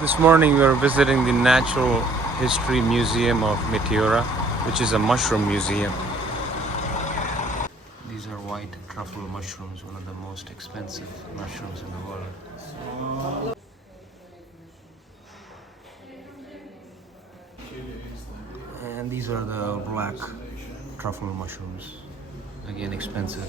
This morning we are visiting the Natural History Museum of Meteora, which is a mushroom museum. These are white truffle mushrooms, one of the most expensive mushrooms in the world. And these are the black truffle mushrooms, again expensive.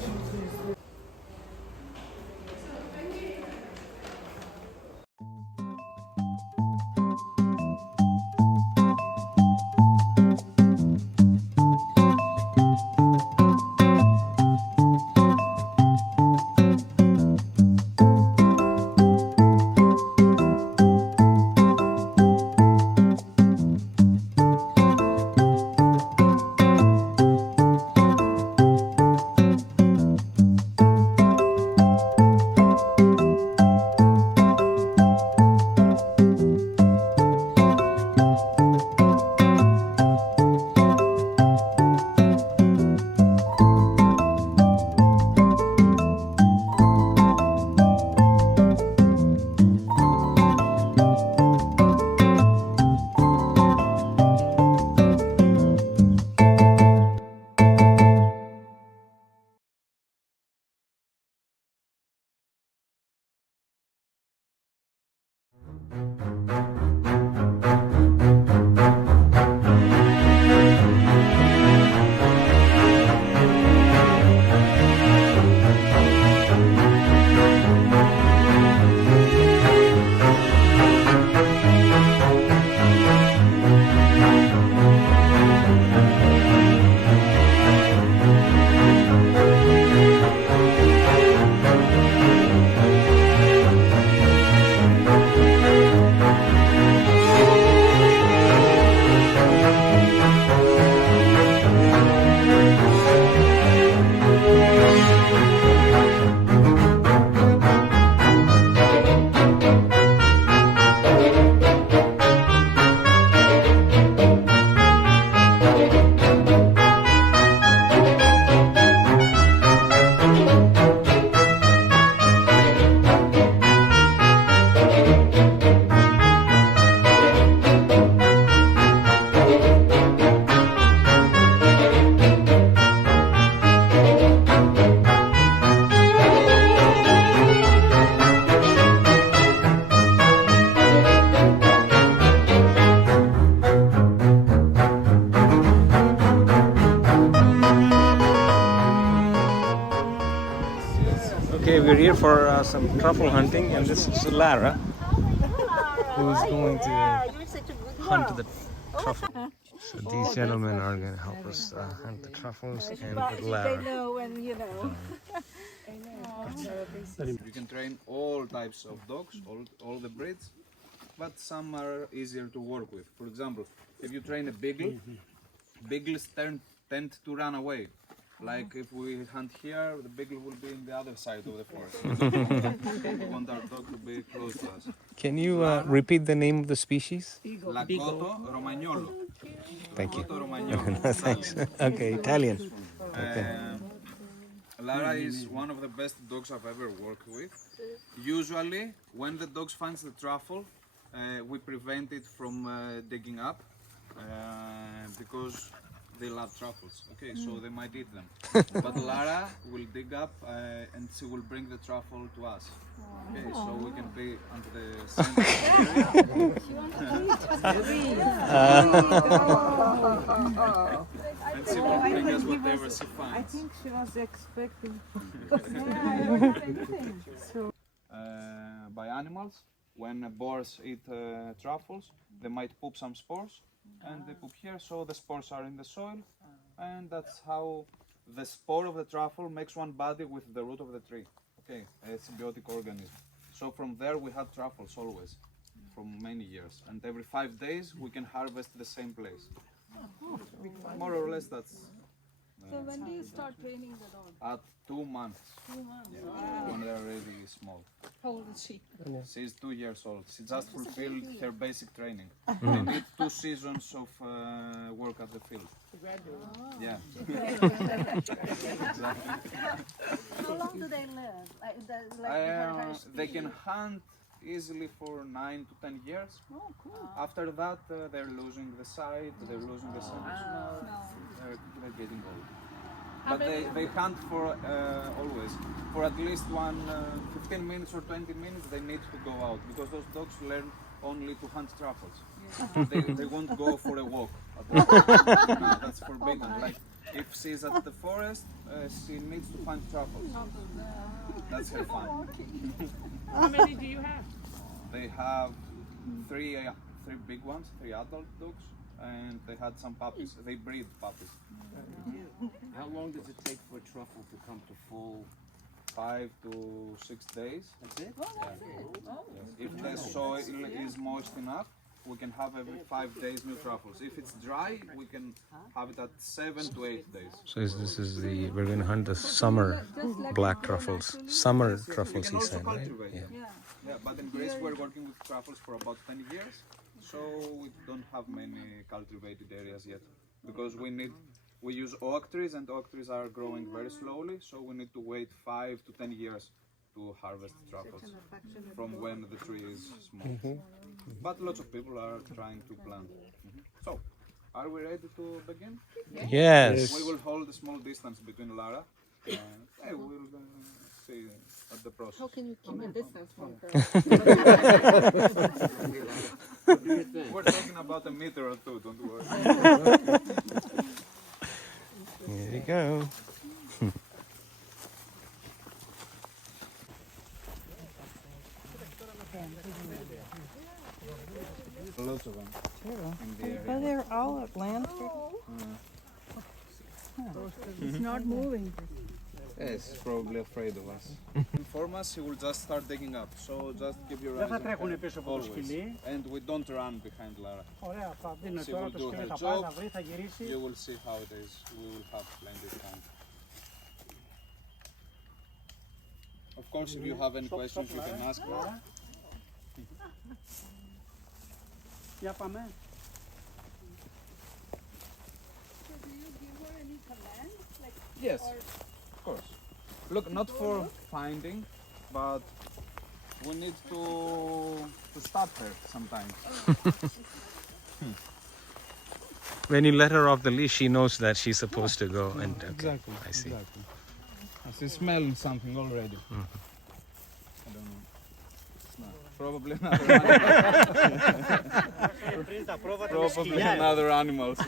Okay, we're here for some truffle hunting, and this is Lara, who is going to hunt the truffle. So these gentlemen are going to help us hunt the truffles, and with Lara. They know when you know. You can train all types of dogs, all the breeds, but some are easier to work with. For example, if you train a beagle, beagles tend to run away. Like if we hunt here, the beagle will be in the other side of the forest. We want our dog to be close to us. Can you repeat the name of the species? Lagotto romagnolo. Thank you. Lagotto romagnolo. Thanks. Okay, Italian. Okay. Lara is one of the best dogs I've ever worked with. Usually, when the dogs finds the truffle, we prevent it from digging up because they love truffles. Okay, so they might eat them. But Lara will dig up and she will bring the truffle to us. Okay, so we can be on the same and she will bring us whatever she I finds. think she was expecting. By animals, when boars eat truffles, they might poop some spores, and they poop here, so the spores are in the soil, and that's how the spore of the truffle makes one body with the root of the tree. Okay, a symbiotic organism. So from there we have truffles always, from many years, and every 5 days we can harvest the same place. More or less that's. So when do you start training the dog? At 2 months. 2 months. Yeah, Wow. when they're really small. How old is she? She's 2 years old. She just fulfilled her basic training. They need 2 seasons of work at the field. Yeah. How long do they live? Like, They can hunt easily for 9 to 10 years. Oh, cool. After that, they're losing the sight, they're losing the sense of smell, they're getting old. But they hunt for always. For at least 15 minutes or 20 minutes, they need to go out because those dogs learn only to hunt truffles. They won't go for a walk. No, that's forbidden. Like if she's at the forest, she needs to find truffles. That's her fun. How many do you have? They have three big ones, 3 adult dogs, and they had some puppies. They breed puppies. How long does it take for a truffle to come to full? 5 to 6 days. That's it? If the soil is moist enough, we can have every 5 days new truffles. If it's dry, we can have it at 7 to 8 days. So we're going to hunt the summer black truffles. Summer truffles, he said, right? Yeah. Yeah, but in Greece we're working with truffles for about 10 years, so we don't have many cultivated areas yet because we use oak trees, and oak trees are growing very slowly, so we need to wait 5 to 10 years to harvest truffles from when the tree is small. But lots of people are trying to plant. So, are we ready to begin? Yes. We will hold a small distance between Lara and we'll see at the process. How can you keep a distance from her? We're talking about a meter or two, don't worry. Here you go. Lots of them. In the area. But they're all Atlantic. It's not moving. Yes, probably afraid of us. Inform us, he will just start digging up. So just keep your eyes on her, always. And we don't run behind Lara. Ωραία, θα δίνω She τώρα will το do σκύλο, her θα πάει, job. θα βρει, θα γυρίσει. You will see how it is. We will have plenty of time. Of course, if you have any questions, you can ask Lara. Για πάμε. So do you give her any command? Like, Yes, of course. Look, not for finding, but we need to stop her sometimes. When you let her off the leash, she knows that she's supposed to go. And okay, Exactly. I see. Exactly. She's smelling something already. I don't know. It's not. Probably another animal. Πριν τα πρόβατα με Probably σκυλιά. another animal. Τα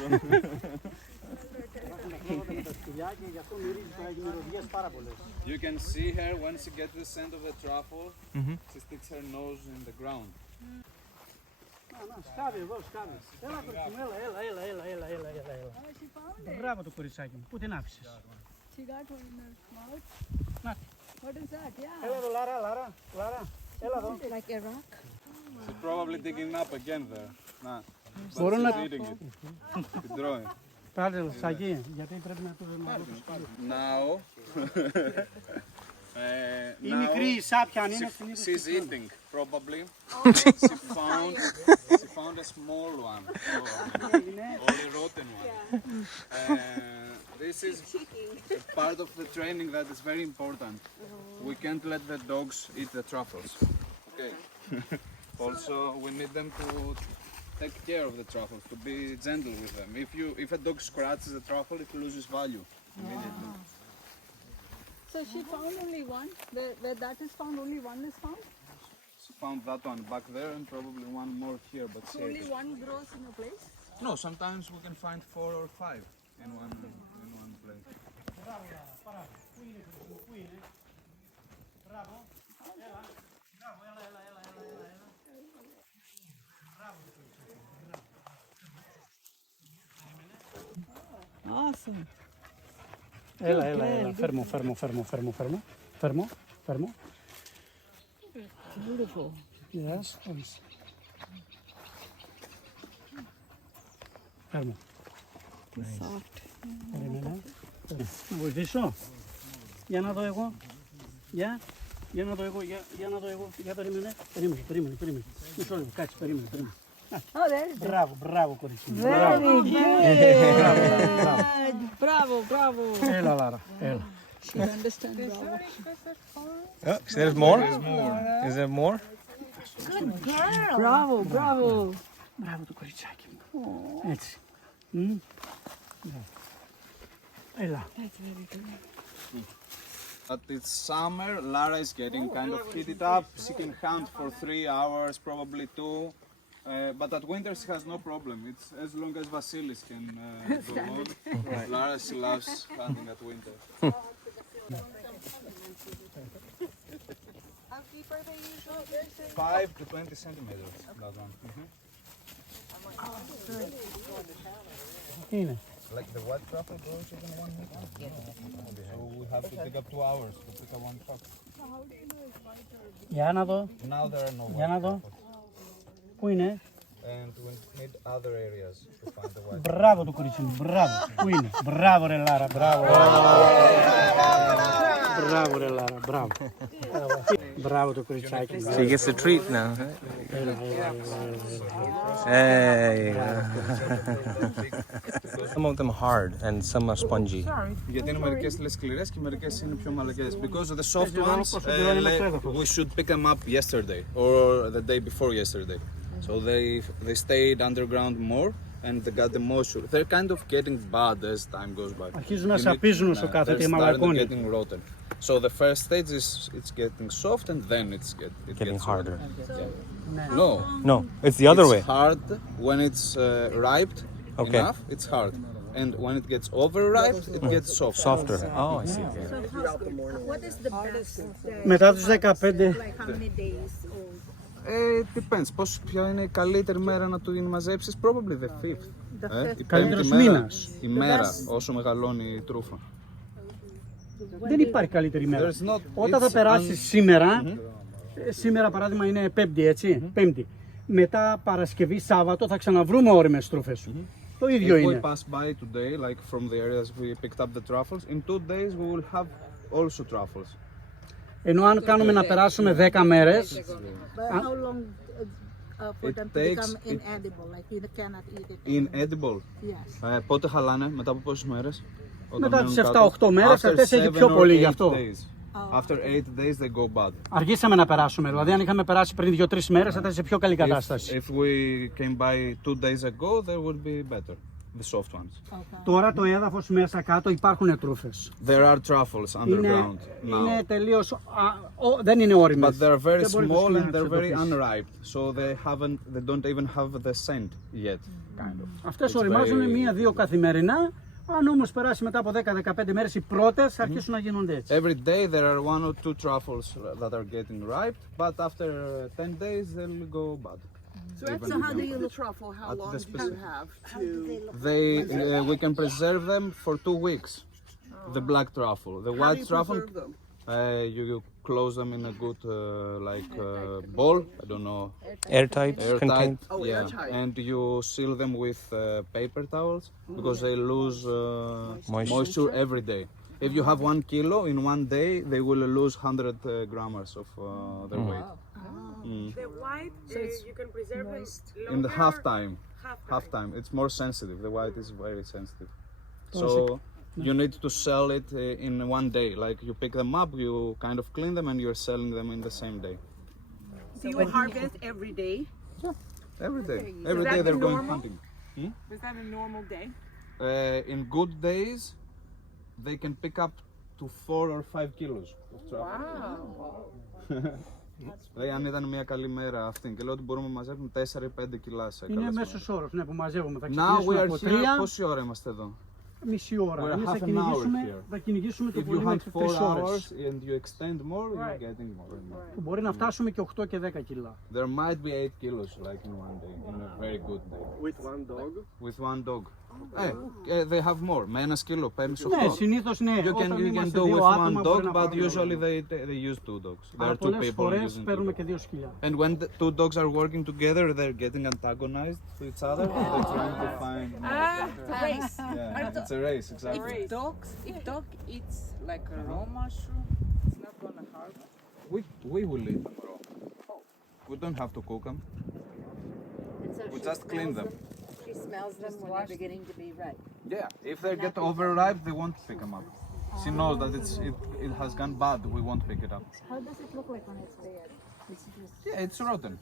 πρόβατα με τα σκυλιά και γι' αυτό μυρίζει τώρα, έχει μυρωδιές πάρα πολλές. You can see her when she gets the scent of the truffle. She sticks her nose in the ground. Να, σκάβει εδώ, σκάβει. Έλα κορίτσι μου, έλα. oh, she found it. Μπράβο το κοριτσάκι μου, πού την άφησες. She got one in her mouth. Να. What is that? Yeah. Έλα εδώ Λάρα, έλα εδώ. Like a rock. She's probably digging up again there. Nah. Μπορώ But να... she's eating it. She's drawing. Πάρτε σαγί, γιατί πρέπει να το δω το σκυλί. Now. Η μικρή σάπια αν είναι συνήθως. She's eating, probably. She found a small one, or a rotten one. This is a part of the training that is very important. We can't let the dogs eat the truffles. Okay. Also, we need them to take care of the truffles, to be gentle with them. If a dog scratches the truffle, it loses value immediately. So she found only one. Where that is found, only one is found. She found that one back there and probably one more here, but So she ate only it. one grows in a place. No, sometimes we can find 4 or 5 in one place. Awesome. Έλα, φέρμο. Beautiful. Yes, please. Φέρμο. Soft. Περίμενε. Να βοηθήσω. Για να δω εγώ. Για να δω εγώ. Για περίμενε. Μισό λίγο, κάτσε, περίμενε. Oh, there it is. Μπράβο κορίτσι. Very good. Bravo. Έλα Λάρα, έλα. She understands bravo. Oh, is there more? Is there more? Good girl. Bravo, bravo. Μπράβο το κοριτσάκι μου. Έτσι. Μμ. Μπράβο. Έλα. But it's summer, Lara is getting kind of heated up. She can hunt for 3 hours, probably 2. But at winter she has no problem. It's as long as Vasilis can go on. Lara, she loves hunting at winter. How deep are they usually? 5 to 20 centimeters, that one. Τι είναι. Like the white truffle grows even 1 meter. So we have to take up 2 hours to pick up one truffle. Για να δω. Now there are no Για να white δω. truffles. Πού είναι. And we need other areas to find the white. Μπράβο το κορίτσι μου. Μπράβο. Πού είναι. Μπράβο ρε Λάρα. Μπράβο. Μπράβο ρε Λάρα. Μπράβο. Μπράβο το κοριτσάκι μου. So he gets a treat now. Hey. Some of them hard and some are spongy. Γιατί είναι μερικές λες σκληρές και μερικές είναι πιο μαλακές. Because the soft ones, we should pick them up yesterday or the day before yesterday. So they stayed underground more and they got the moisture. They're kind of getting bad as time goes by. Αρχίζουν να σαπίζουν όσο κάθεται They're starting μαλακώνει. getting rotten. So the first stage is it's getting soft and then it Getting gets harder. No, No, it's the other way. it's hard when it's ripe Okay. enough. It's hard, and when it gets overripe, it gets soft. Softer. Oh, I see. What is the best? Μετά τους 15. Like how many days old? It depends. Ποια είναι η καλύτερη μέρα να το μαζέψεις? Probably the 5th. Η Καλύτερος πέμπτη μέρα, μήνας. η μέρα όσο μεγαλώνει η τρούφα. Δεν υπάρχει καλύτερη μέρα. There's not- Όταν θα it's περάσει σήμερα, σήμερα παράδειγμα είναι Πέμπτη, έτσι. Πέμπτη. Μετά Παρασκευή, Σάββατο θα ξαναβρούμε όριμες τρούφες. Το ίδιο If we είναι. pass by today, like from the areas we picked up the truffles, in 2 days we will have also truffles. Ενώ αν κάνουμε να περάσουμε 10 μέρες, But how long for It them to takes- become inedible? Like you cannot eat it. Inedible. Yes. Πότε χαλάνε, μετά από πόσες μέρες? μετά τις 7-8 μέρες, αυτές έχει πιο πολύ γι' αυτό. After 8 days they go bad. Αργήσαμε να περάσουμε. Δηλαδή, αν είχαμε περάσει πριν 2-3 μέρες, θα ήταν σε πιο καλή κατάσταση. If we came by 2 days ago, there would be better. The soft ones. Τώρα το έδαφος μέσα κάτω υπάρχουν τρούφες. There are truffles underground now. Είναι τελείως. Δεν είναι όριμες. But they're very Δεν μπορείς να small τους and they're very εντοπίσεις. unripe, so they don't even have the scent yet, kind of. Αυτές It's οριμάζουν very- 1-2 καθημερινά. Αν όμως περάσει μετά από 10-15 μέρες οι πρώτες, θα αρχίσουν να γίνονται έτσι. Every day there are 1 or 2 truffles that are getting ripe, but after 10 days they'll go bad. So how do you look truffle? How At long the do you specific- have to? We can preserve them for 2 weeks. The black truffle, the How do white you truffle. preserve them? You close them in a good bowl. I don't know, Airtight, airtight. contained. Oh, Yeah, airtight. and you seal them with paper towels because they lose moisture every day. If you have 1 kilo in 1 day, they will lose 100 grams of their weight. The white, you can preserve them In the longer. half time, it's more sensitive. The white is very sensitive. So you need to sell it in 1 day. Like you pick them up, you kind of clean them, and you're selling them in the same day. Do you harvest every day? Every day. Is Every that day they're going normal? hunting. Is that a normal day? In good days, they can pick up to 4 or 5 kilos of truffle. Λέει αν ήταν μια καλή μέρα αυτή και λέω ότι μπορούμε να μαζεύουμε 4 ή 5 κιλά σε Είναι καλές μέσος όρος, ναι, που μαζεύουμε. Θα μέρες. Now we ξεκινήσουμε are από here. 3, Πόση ώρα είμαστε εδώ? μισή ώρα. We're Εμείς half an hour here. θα κυνηγήσουμε το If you πολύ have μέχρι 3 4 ώρες. hours and you extend more, you're getting more and more. Που μπορεί να φτάσουμε και 8 και 10 κιλά. There might be 8 kilos like in 1 day, in a very good day. With one dog? With 1 dog. They have more. Με 1 σκύλο παίρνεις 8. Ναι, συνήθως ναι. You Όταν can είμαστε do 2 with 1 άτομα μπορεί dog, να but πάρουμε usually όλα. they use 2 dogs. There Αλλά are 2 πολλές people φορές using 2 παίρνουμε dogs. και 2 σκυλιά. And when the 2 dogs are working together, they're getting antagonized to each other. They're trying to find. Race. Yeah, it's a race, exactly. If dog eats like a raw mushroom, it's not gonna harm it. We will eat them raw. We don't have to cook them. We just clean them. She smells them when they're beginning to be ripe. Yeah, if they get overripe, they won't pick them up. She knows that it has gone bad. We won't pick it up. How does it look like when it's dead? Yeah, it's rotten.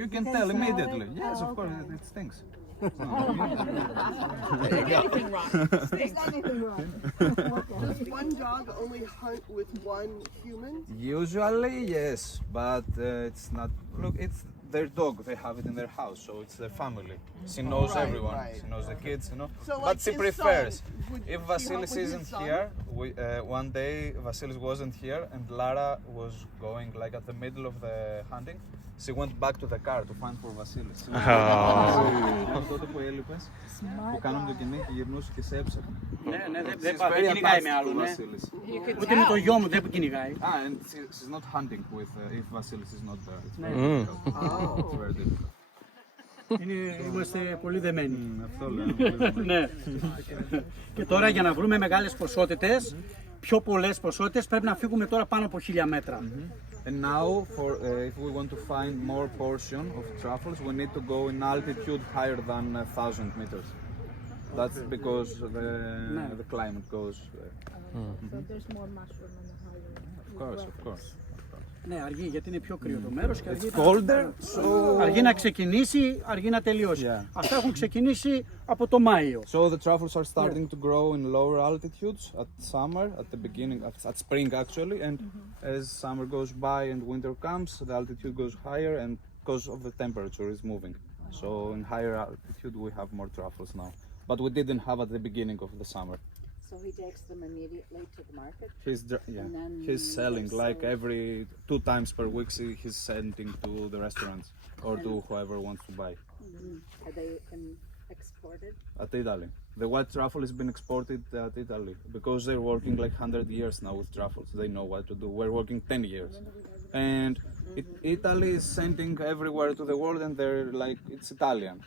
You can tell immediately. Yes, of course, it stinks. Anything wrong. Anything wrong. Does one dog only hunt with one human? Usually, yes, but it's not. Look, it's their dog. They have it in their house, so it's their family. She knows everyone. She knows the kids, you know. So, But like she his prefers. son, would If he Vasilis help with his isn't son? here, one day Vasilis wasn't here, and Lara was going like at the middle of the hunting. She went back to the car to find for Vasilis. Τότε που έλειπες, που κάναμε το κυνήγι και γυρνούσε και σε έψαχνε. Ναι, δεν κυνηγάει με άλλο, ναι. Ούτε με το γιο μου δεν κυνηγάει. Ah, and she's not hunting with if Vasilis is not there. It's very difficult. It's very difficult. Είμαστε πολύ δεμένοι. Αυτό λέω. Ναι. Και τώρα για να βρούμε μεγάλες ποσότητες, πιο πολλές ποσότητες, πρέπει να φύγουμε τώρα πάνω από 1000 μέτρα. And now, if we want to find more portion of truffles, we need to go in altitude higher than 1000 meters. That's because the climate goes. So there's more mushroom in the higher. Of course, of course. Ναι, αργεί γιατί είναι πιο κρύο το μέρος και It's colder, so. αργεί να ξεκινήσει, αργεί να τελειώσει. Yeah. Αυτά έχουν ξεκινήσει από το Μάιο. So the truffles are starting to grow in lower altitudes at summer, at the beginning, at spring actually, and as summer goes by and winter comes, the altitude goes higher, and because of the temperature is moving. So in higher altitude we have more truffles now, but we didn't have at the beginning of the summer. So he takes them immediately to the market? And then He's selling they like sell. every 2 times per week. He's sending to the restaurants or to whoever wants to buy. Are they exported? At Italy, the white truffle has been exported at Italy because they're working like 100 years now with truffles. They know what to do. We're working 10 years, and Italy is sending everywhere to the world, and they're like it's Italian.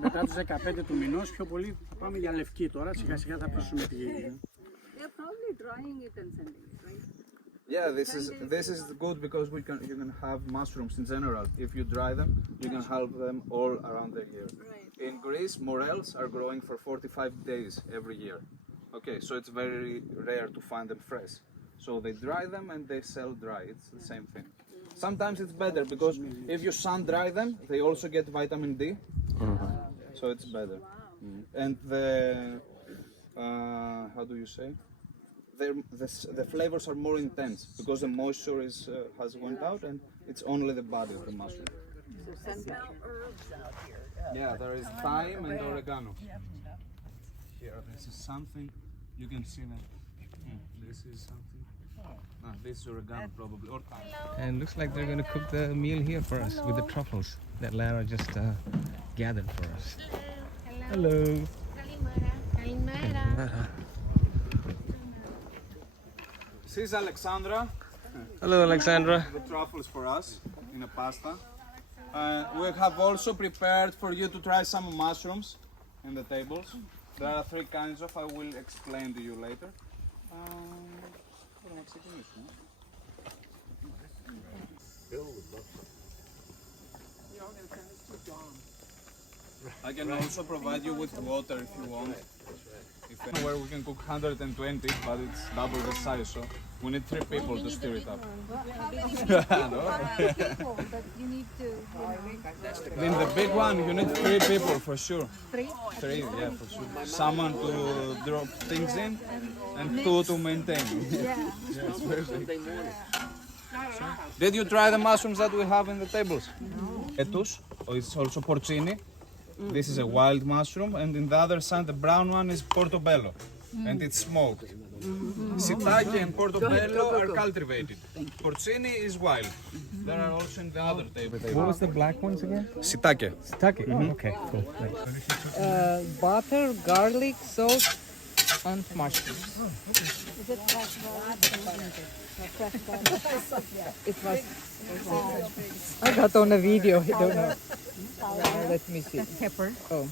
Μετά τους 15 του μηνός, πιο πολύ πάμε για λευκή τώρα, σιγά σιγά θα πέσουμε τη γη. They're probably drying it and sending it, right? Yeah, this is good because you can have mushrooms in general. If you dry them, you can have them all around the year. Right. In Greece, morels are growing for 45 days every year. Okay, so it's very rare to find them fresh. So they dry them and they sell dry. It's the same thing. Sometimes it's better because if you sun dry them, they also get vitamin D. So it's better. And how do you say? The flavors are more intense because the moisture has went out and it's only the body of the mushroom. So smell herbs out here. Yeah, there is thyme and oregano. Here, this is something, you can see that. This is something. This is oregano probably, or thyme. And looks like they're going to cook the meal here for us with the truffles that Lara just gathered for us. Hello. This is Alexandra. Hello, Alexandra. The truffles for us in a pasta. We have also prepared for you to try some mushrooms in the tables. There are 3 kinds of, I will explain to you later. I can also provide you with water if you want. Where we can cook 120, but it's double the size, so we need 3 people to stir it up. You need to, In the big one, you need 3 people for sure. 3? 3, yeah, for sure. Someone to drop things in and 2 to maintain. Yeah. It's very big. Did you try the mushrooms that we have in the tables? Etus, or it's also porcini. This is a wild mushroom, and in the other side, the brown one is portobello, and it's smoked. Shiitake and portobello are cultivated. Porcini is wild. There are also in the other table. What was the black ones again? Shiitake. Shiitake. Okay, cool. Thanks. Butter, garlic, salt, and mushrooms. Is it fresh garlic? Fresh garlic. It was. I got on a video. I don't know. Let me see. Pepper. Oh.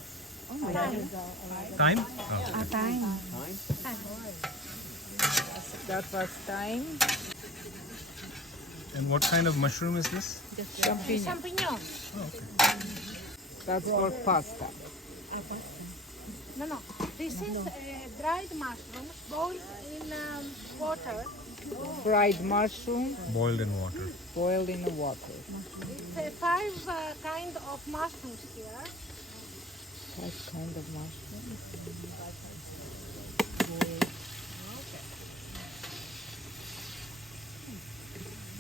Time? Thyme. That was thyme. And what kind of mushroom is this? Champignon. That's for pasta. No. This is dried mushrooms boiled in water. Fried mushroom Boiled in water. boiled in the water. It's 5 kind of mushrooms here. What kind of mushroom?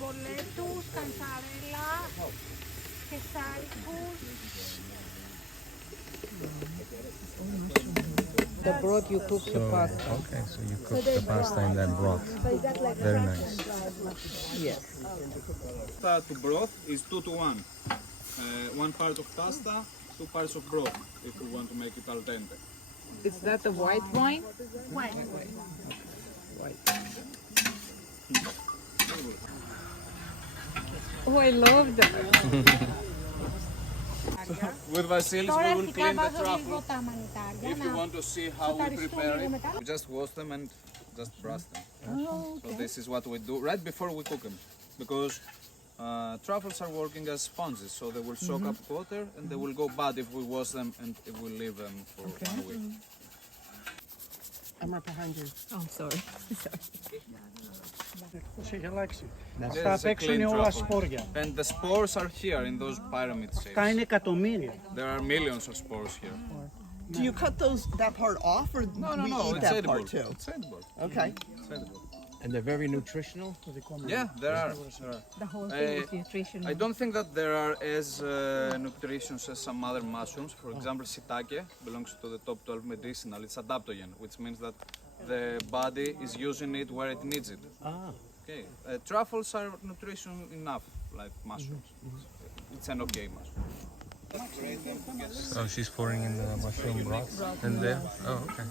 Boletus, cantarella, Chesaricus. The broth you cook the pasta. Okay, so you cook the pasta in that broth. Very nice. Yes. Pasta to broth is 2 to 1. 1 part of pasta, 2 parts of broth, if we want to make it al dente. Is that the white wine? White. Oh, I love that. With Vasilis, Τώρα we will αρχικά clean the βάζω λίγο truffle. τα μανιτάρια If you want to see how we prepare it, μετά. we just wash them and just brush them. So this is what we do right before we cook them, because truffles are working as sponges, so they will soak up water and they will go bad if we wash them and if we leave them for 1 week. I'm right behind you. Oh, sorry. Πώς έχει αλλάξει. This Αυτά is απ' a έξω clean είναι όλα truffle. σπόρια. And the spores are here in those pyramid Αυτά shapes. είναι εκατομμύρια. There are millions of spores here. Do you cut that part off, or No, we eat it's that edible. part too? It's edible. Okay. It's edible. And they're very nutritional? Yeah, there are. The whole thing is nutritional. I don't think that there are as nutritious as some other mushrooms. For example, shiitake belongs to the top 12 medicinal. It's adaptogen, which means that the body is using it where it needs it. Ah. Okay. Truffles are nutrition enough, like mushrooms. It's an okay mushroom. So she's pouring in the mushroom broth in there. Oh, okay.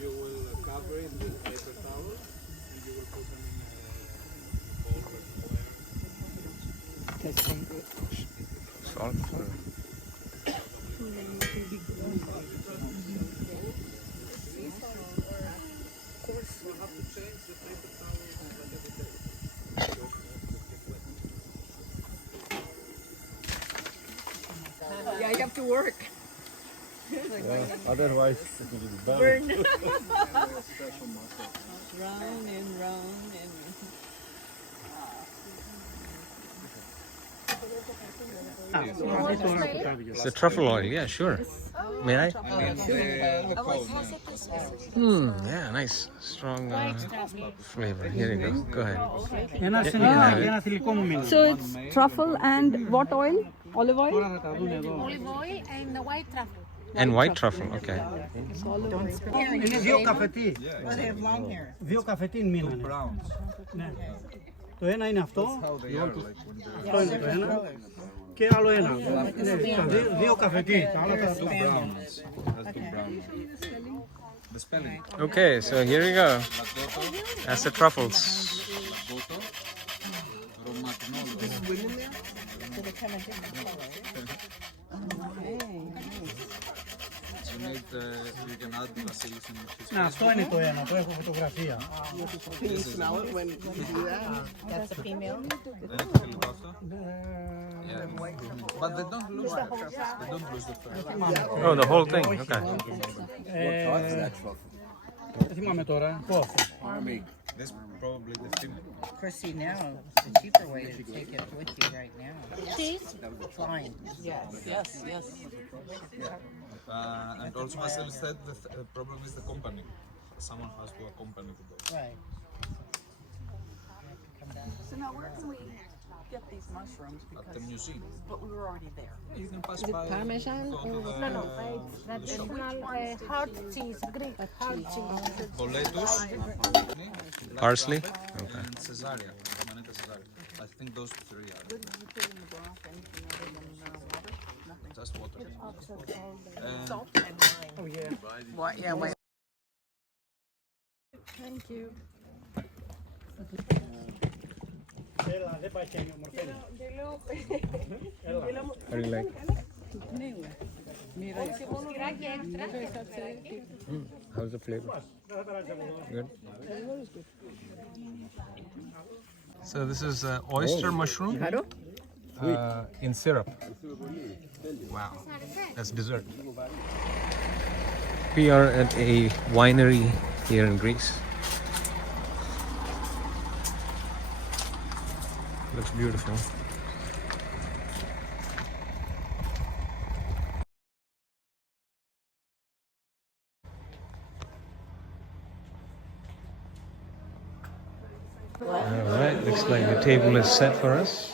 You will cover it with paper towel and you will put them in a bowl with Salt. Yeah, you have to work. Otherwise, it will be bad. Burn. Round and round and. It's the truffle oil. Yeah, sure. May I? Yeah, nice, strong flavor. Here you go. Go ahead. Ένα θηλυκό μου μήνυμα. So it's truffle and what oil? Olive oil? Τώρα θα τα δουν εδώ. Olive oil and the white truffle. And white truffle. Okay. Είναι 2 καφετί. But they have long hair. 2 καφετίν μείνανε. Ναι. Το ένα είναι αυτό. Αυτό είναι το ένα. Και άλλο ένα. Ναι, 2 καφετί. Τα άλλα τα The spelling. Okay, so here we go. That's the truffles. You can add Vasilis in his. Ναι, αυτό είναι το ένα, το έχω φωτογραφία. Can you smell it when you do that? That's a female. But they don't lose the they don't lose the fur. Oh, the whole thing. Okay. Δεν θυμάμαι τώρα. Πώς. This probably the female. Chrissy, now the cheaper way to take it with you right now. Cheese. Flying. Yes. And also Vasilis said the problem is the company. Someone has to accompany to go. Right. So now where can we get these mushrooms? At the museum. But we were already there. You can pass by. Parmesan. Go to the, No, it's traditional hard cheese, Greek hard cheese. Boletus, Parsley. Okay. and Caesarea. Manetta Caesarea. I think those 3 are. Just water. Oh yeah. What? Yeah. Wait. Thank you. Έλα, δεν πάει και ομορφαίνει. How do you like? How's the flavor? Good. So this is oyster mushroom in syrup. Wow, that's dessert. We are at a winery here in Greece. Looks beautiful. Alright, looks like the table is set for us.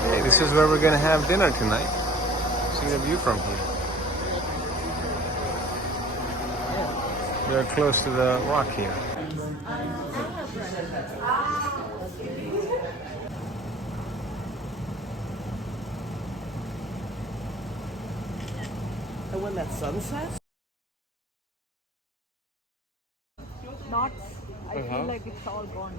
Hey, this is where we're gonna have dinner tonight. See the view from here. We're close to the rock here. And when that sun sets, Knots. I feel like it's all gone.